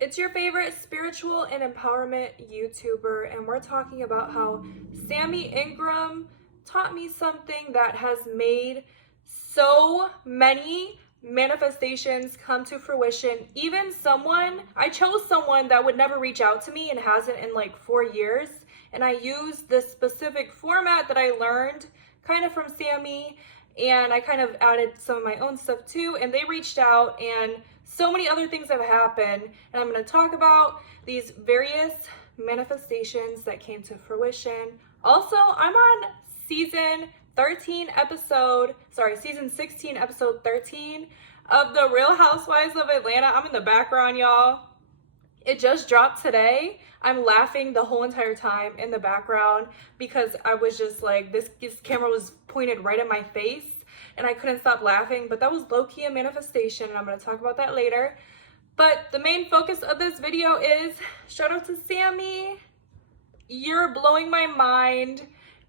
It's your favorite spiritual and empowerment YouTuber, and we're talking about how Sammy Ingram taught me something that has made so many manifestations come to fruition. Even I chose someone that would never reach out to me and hasn't in like 4 years, and I used this specific format that I learned kind of from Sammy, and I kind of added some of my own stuff too, and they reached out, and so many other things have happened, and I'm going to talk about these various manifestations that came to fruition. Also, I'm on season 16, episode 13 of The Real Housewives of Atlanta. I'm in the background, y'all. It just dropped today. I'm laughing the whole entire time in the background because I was just like, this camera was pointed right at my face and I couldn't stop laughing, but that was low-key a manifestation, and I'm going to talk about that later. But the main focus of this video is, shout out to Sammy. You're blowing my mind,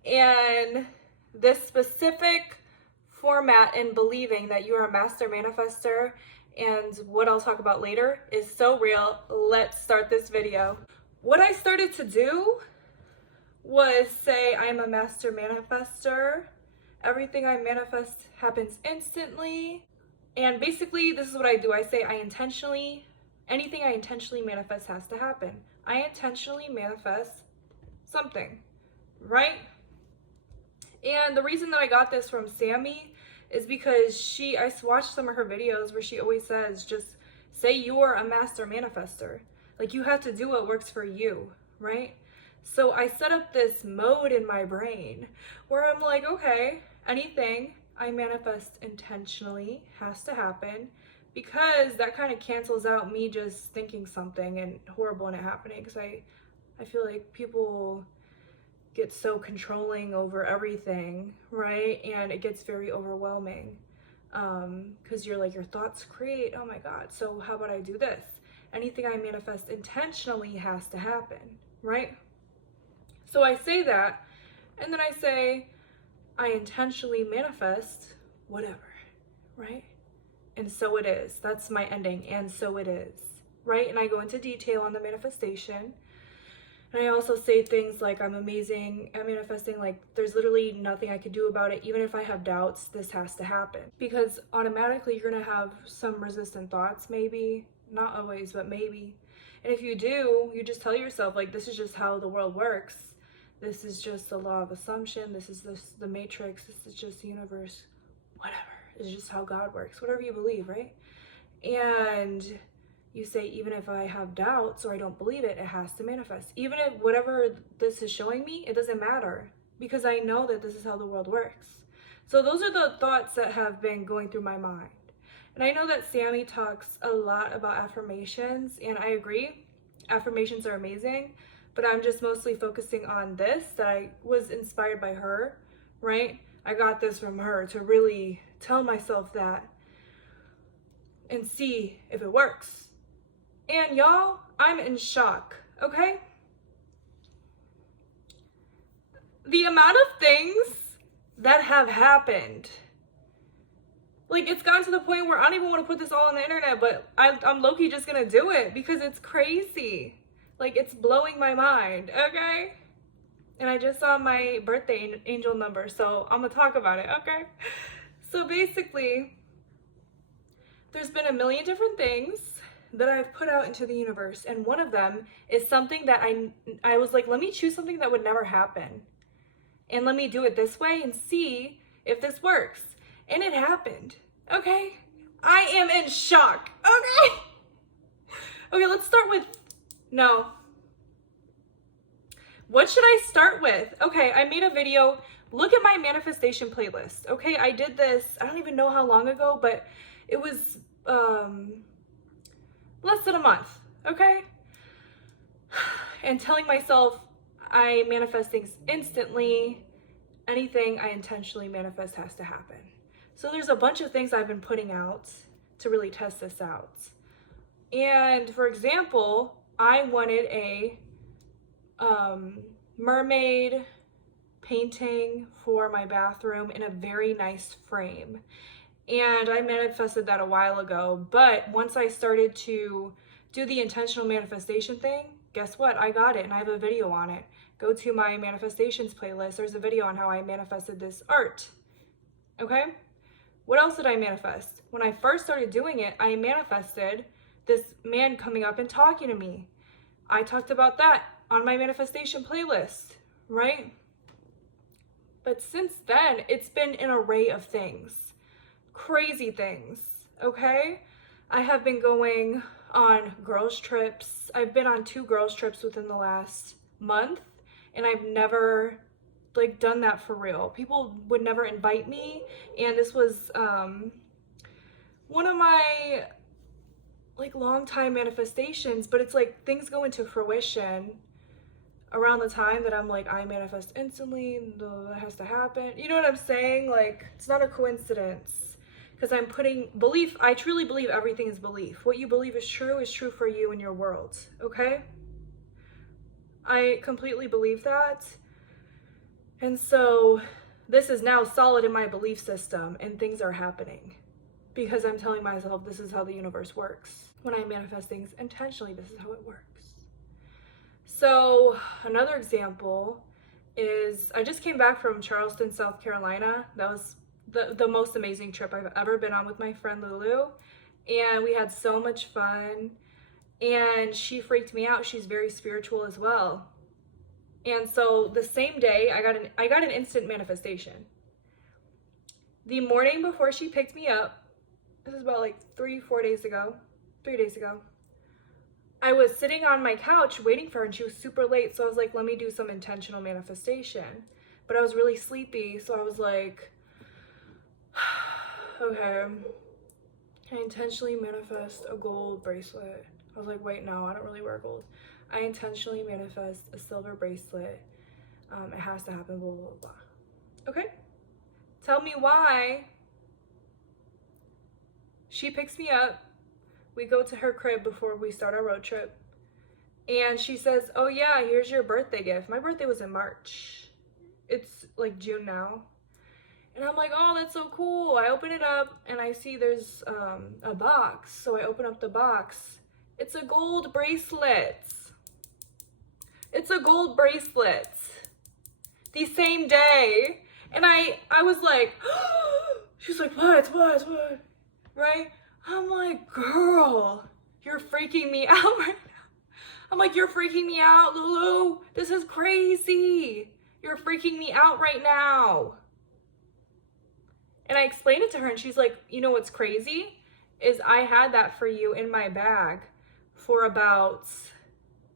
and this specific format in believing that you are a master manifestor and what I'll talk about later is so real. Let's start this video. What I started to do was say I'm a master manifestor. Everything I manifest happens instantly. And basically, this is what I do. I say anything I intentionally manifest has to happen. I intentionally manifest something, right? And the reason that I got this from Sammy is because I watched some of her videos where she always says, just say you're a master manifestor. Like, you have to do what works for you, right? So I set up this mode in my brain where I'm like, okay, anything I manifest intentionally has to happen, because that kind of cancels out me just thinking something and horrible and it happening, because I feel like people get so controlling over everything, right? And it gets very overwhelming because you're like, your thoughts create, oh my God. So how about I do this? Anything I manifest intentionally has to happen, right? So I say that, and then I say, I intentionally manifest whatever, right? And so it is. That's my ending, and so it is, right? And I go into detail on the manifestation. And I also say things like, I'm amazing at manifesting, like there's literally nothing I could do about it. Even if I have doubts, this has to happen. Because automatically you're gonna have some resistant thoughts, maybe, not always, but maybe. And if you do, you just tell yourself, like, this is just how the world works. This is just the law of assumption. This is the matrix. This is just the universe. Whatever. It's just how God works. Whatever you believe, right? And you say, even if I have doubts or I don't believe it, it has to manifest. Even if whatever this is showing me, it doesn't matter, because I know that this is how the world works. So those are the thoughts that have been going through my mind. And I know that Sammy talks a lot about affirmations, and I agree. Affirmations are amazing, but I'm just mostly focusing on this, that I was inspired by her, right? I got this from her to really tell myself that and see if it works. And y'all, I'm in shock, okay? The amount of things that have happened, like, it's gotten to the point where I don't even want to put this all on the internet, but I'm low-key just gonna do it because it's crazy. Like, it's blowing my mind, okay? And I just saw my birthday angel number, so I'm gonna talk about it, okay? So basically, there's been a million different things that I've put out into the universe, and one of them is something that I was like, let me choose something that would never happen, and let me do it this way and see if this works. And it happened, okay? I am in shock, okay? Okay, let's start with, no. What should I start with? Okay, I made a video. Look at my manifestation playlist, okay? I did this, I don't even know how long ago, but it was less than a month, okay? And telling myself I manifest things instantly. Anything I intentionally manifest has to happen. So there's a bunch of things I've been putting out to really test this out. And for example, I wanted a mermaid painting for my bathroom in a very nice frame. And I manifested that a while ago, but once I started to do the intentional manifestation thing, guess what? I got it and I have a video on it. Go to my manifestations playlist. There's a video on how I manifested this art. Okay? What else did I manifest? When I first started doing it, I manifested this man coming up and talking to me. I talked about that on my manifestation playlist, right? But since then, it's been an array of things. Crazy things, okay? I have been going on girls' trips. I've been on 2 girls' trips within the last month, and I've never like done that for real. People would never invite me, and this was one of my like long time manifestations, but it's like things go into fruition around the time that I'm like, I manifest instantly, that has to happen. You know what I'm saying? Like, it's not a coincidence, because I'm putting belief. I truly believe everything is belief. What you believe is true for you in your world, okay? I completely believe that. And so this is now solid in my belief system, and things are happening because I'm telling myself this is how the universe works. When I manifest things intentionally, this is how it works. So another example is I just came back from Charleston, South Carolina. That was the most amazing trip I've ever been on with my friend Lulu. And we had so much fun. And she freaked me out. She's very spiritual as well. And so the same day, I got an instant manifestation. The morning before she picked me up, this is about like 3 days ago, I was sitting on my couch waiting for her, and she was super late. So I was like, let me do some intentional manifestation. But I was really sleepy, so I was like, okay, I intentionally manifest a gold bracelet. I was like, wait, no, I don't really wear gold. I intentionally manifest a silver bracelet. It has to happen, blah, blah, blah. Okay, tell me why. She picks me up. We go to her crib before we start our road trip. And she says, oh yeah, here's your birthday gift. My birthday was in March. It's like June now. And I'm like, oh, that's so cool. I open it up and I see there's a box. So I open up the box. It's a gold bracelet. It's a gold bracelet. The same day. And I was like, she's like, what? Right? I'm like, girl, you're freaking me out right now. I'm like, you're freaking me out, Lulu. This is crazy. You're freaking me out right now. And I explained it to her, and she's like, you know what's crazy? Is I had that for you in my bag for about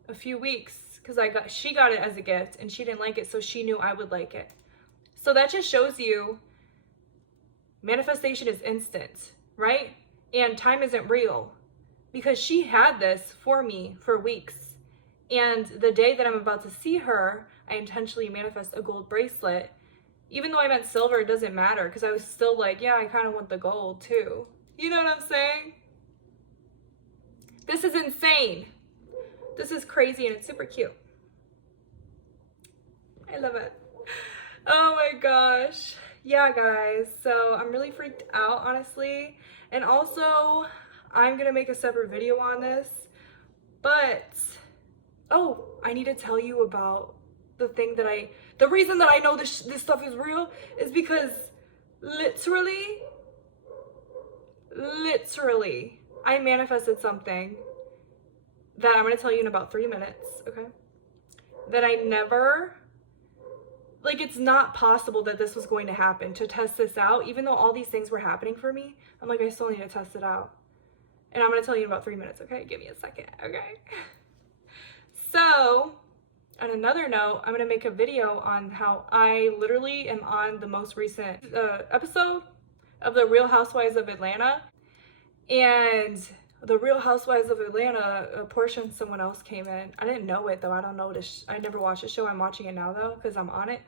a few weeks, because she got it as a gift, and she didn't like it, so she knew I would like it. So that just shows you manifestation is instant, right? And time isn't real, because she had this for me for weeks. And the day that I'm about to see her, I intentionally manifest a gold bracelet. Even though I meant silver, it doesn't matter, because I was still like, yeah, I kind of want the gold too. You know what I'm saying? This is insane. This is crazy, and it's super cute. I love it. Oh my gosh. Yeah, guys. So I'm really freaked out, honestly. And also, I'm going to make a separate video on this. But, oh, I need to tell you about the thing that the reason that I know this stuff is real is because literally, I manifested something that I'm going to tell you in about 3 minutes, okay? That I never, like, it's not possible that this was going to happen, to test this out. Even though all these things were happening for me, I'm like, I still need to test it out. And I'm going to tell you in about 3 minutes, okay? Give me a second, okay? So, on another note, I'm going to make a video on how I literally am on the most recent episode of The Real Housewives of Atlanta. And The Real Housewives of Atlanta, a portion someone else came in. I didn't know it, though. I don't know this. I never watched the show. I'm watching it now, though, because I'm on it.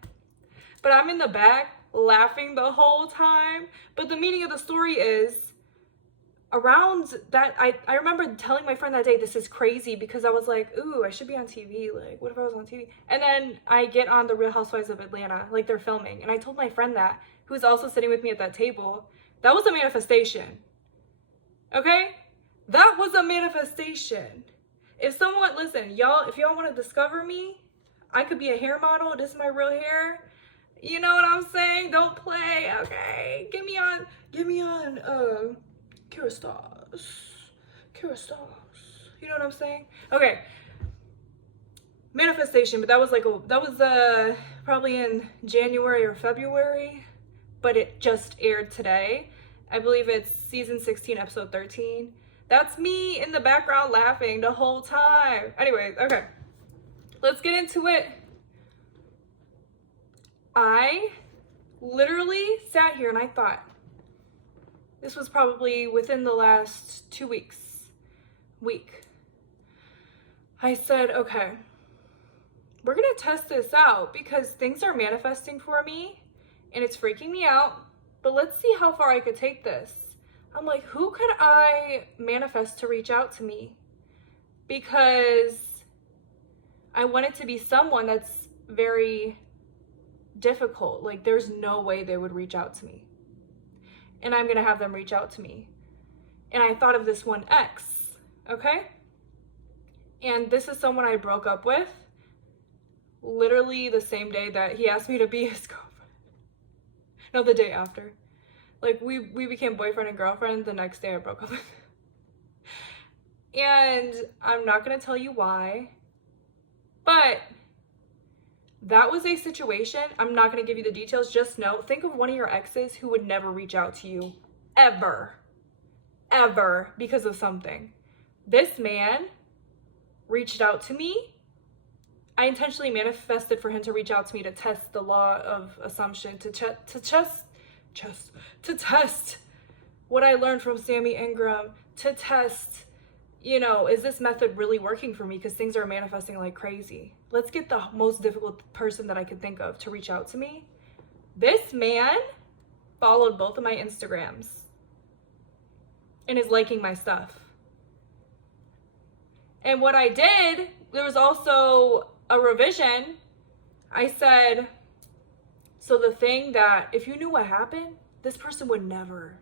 But I'm in the back laughing the whole time. But the meaning of the story is, around that, I remember telling my friend that day, this is crazy, because I was like, ooh, I should be on TV. Like, what if I was on TV? And then I get on The Real Housewives of Atlanta, like they're filming. And I told my friend that, who's also sitting with me at that table, that was a manifestation. Okay? That was a manifestation. If someone, listen, y'all, if y'all want to discover me, I could be a hair model. This is my real hair. You know what I'm saying? Don't play, okay? Get me on Kira Stars. You know what I'm saying? Okay. Manifestation, but that was probably in January or February, but it just aired today. I believe it's season 16, episode 13. That's me in the background laughing the whole time. Anyways, okay. Let's get into it. I literally sat here and I thought, this was probably within the last 2 weeks. I said, okay, we're gonna test this out because things are manifesting for me and it's freaking me out, but let's see how far I could take this. I'm like, who could I manifest to reach out to me? Because I want it to be someone that's very difficult. Like, there's no way they would reach out to me. And I'm gonna have them reach out to me. And I thought of this one ex, okay? And this is someone I broke up with literally the same day that he asked me to be his girlfriend. No, the day after. Like, we became boyfriend and girlfriend the next day I broke up with him. And I'm not gonna tell you why, but that was a situation. I'm not gonna give you the details. Just know, think of one of your exes who would never reach out to you, ever, because of something. This man reached out to me. I intentionally manifested for him to reach out to me to test the law of assumption, to test what I learned from Sammy Ingram, to test, you know, is this method really working for me? Because things are manifesting like crazy. Let's get the most difficult person that I could think of to reach out to me. This man followed both of my Instagrams and is liking my stuff. And what I did, there was also a revision. I said, so the thing that, if you knew what happened, this person would never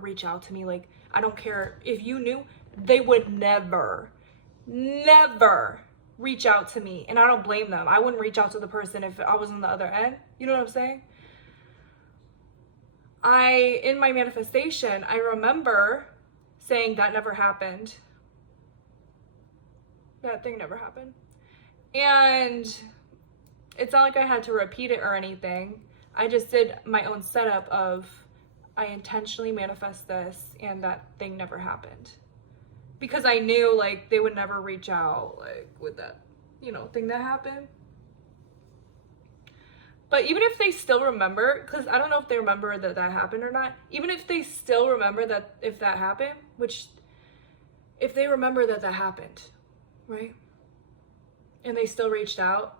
reach out to me. Like, I don't care if you knew, they would never reach out to me. And I don't blame them. I wouldn't reach out to the person if I was on the other end. You know what I'm saying? In my manifestation, I remember saying that never happened. That thing never happened. And it's not like I had to repeat it or anything. I just did my own setup of, I intentionally manifest this and that thing never happened. Because I knew, like, they would never reach out, like, with that, you know, thing that happened. But even if they still remember, because I don't know if they remember that happened or not, even if they still remember that if that happened, which, if they remember that happened, right? And they still reached out,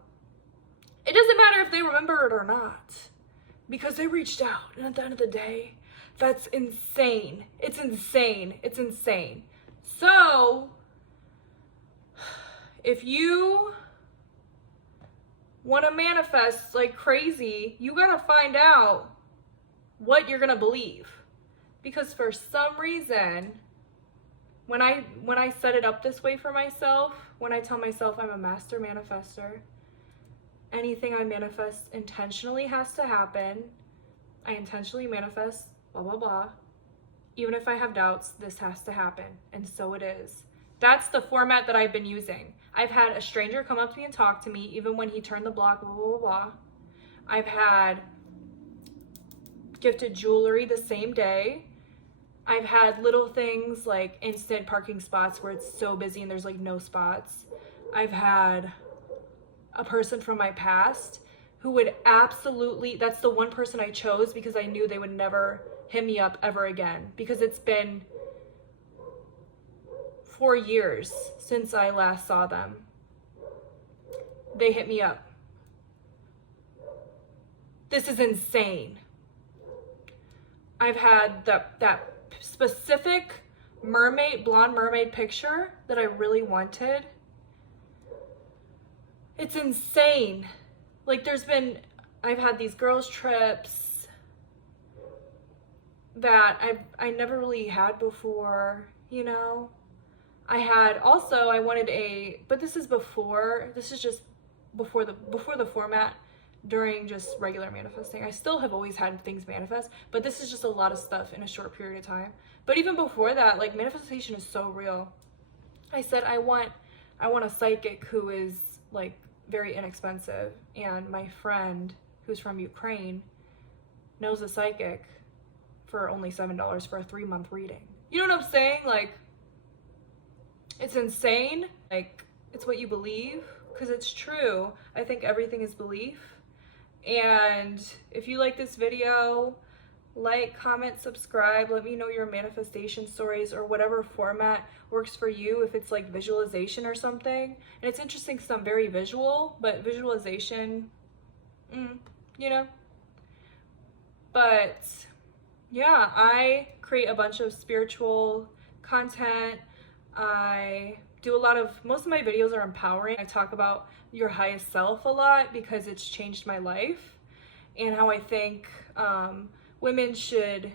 it doesn't matter if they remember it or not, because they reached out. And at the end of the day, that's insane. It's insane. So, if you want to manifest like crazy, you gotta find out what you're gonna believe. Because for some reason, when I set it up this way for myself, when I tell myself I'm a master manifestor, anything I manifest intentionally has to happen. I intentionally manifest, blah, blah, blah. Even if I have doubts, this has to happen. And so it is. That's the format that I've been using. I've had a stranger come up to me and talk to me, even when he turned the block, blah, blah, blah, blah. I've had gifted jewelry the same day. I've had little things like instant parking spots where it's so busy and there's like no spots. I've had a person from my past who would absolutely, that's the one person I chose because I knew they would never hit me up ever again, because it's been 4 years since I last saw them. They hit me up. This is insane. I've had that specific blonde mermaid picture that I really wanted. It's insane. Like, I've had these girls trips that I never really had before, you know? I had also, I wanted a, but this is just before the format during just regular manifesting. I still have always had things manifest, but this is just a lot of stuff in a short period of time. But even before that, like, manifestation is so real. I said I want a psychic who is like very inexpensive, and my friend who's from Ukraine knows a psychic for only $7 for a 3-month reading. You know what I'm saying? Like, it's insane. Like, it's what you believe, because it's true. I think everything is belief. And if you like this video, like, comment, subscribe, let me know your manifestation stories or whatever format works for you, if it's like visualization or something. And it's interesting because I'm very visual, but visualization, you know. But yeah, I create a bunch of spiritual content. I do a lot of, most of my videos are empowering. I talk about your highest self a lot because it's changed my life, and how I think women should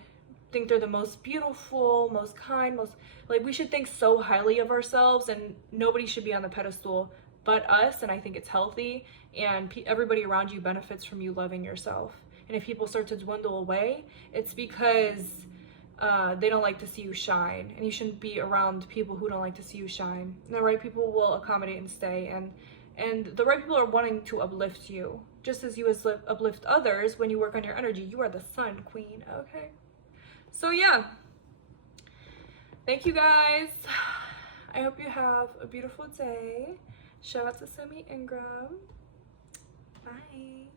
think they're the most beautiful, most kind, most, like, we should think so highly of ourselves, and nobody should be on the pedestal but us. And I think it's healthy, and everybody around you benefits from you loving yourself. And if people start to dwindle away, it's because they don't like to see you shine, and you shouldn't be around people who don't like to see you shine. And the right people will accommodate and stay, and the right people are wanting to uplift you, just as you uplift others when you work on your energy. You are the sun queen, okay? So yeah, thank you guys. I hope you have a beautiful day. Shout out to Sammy Ingram. Bye.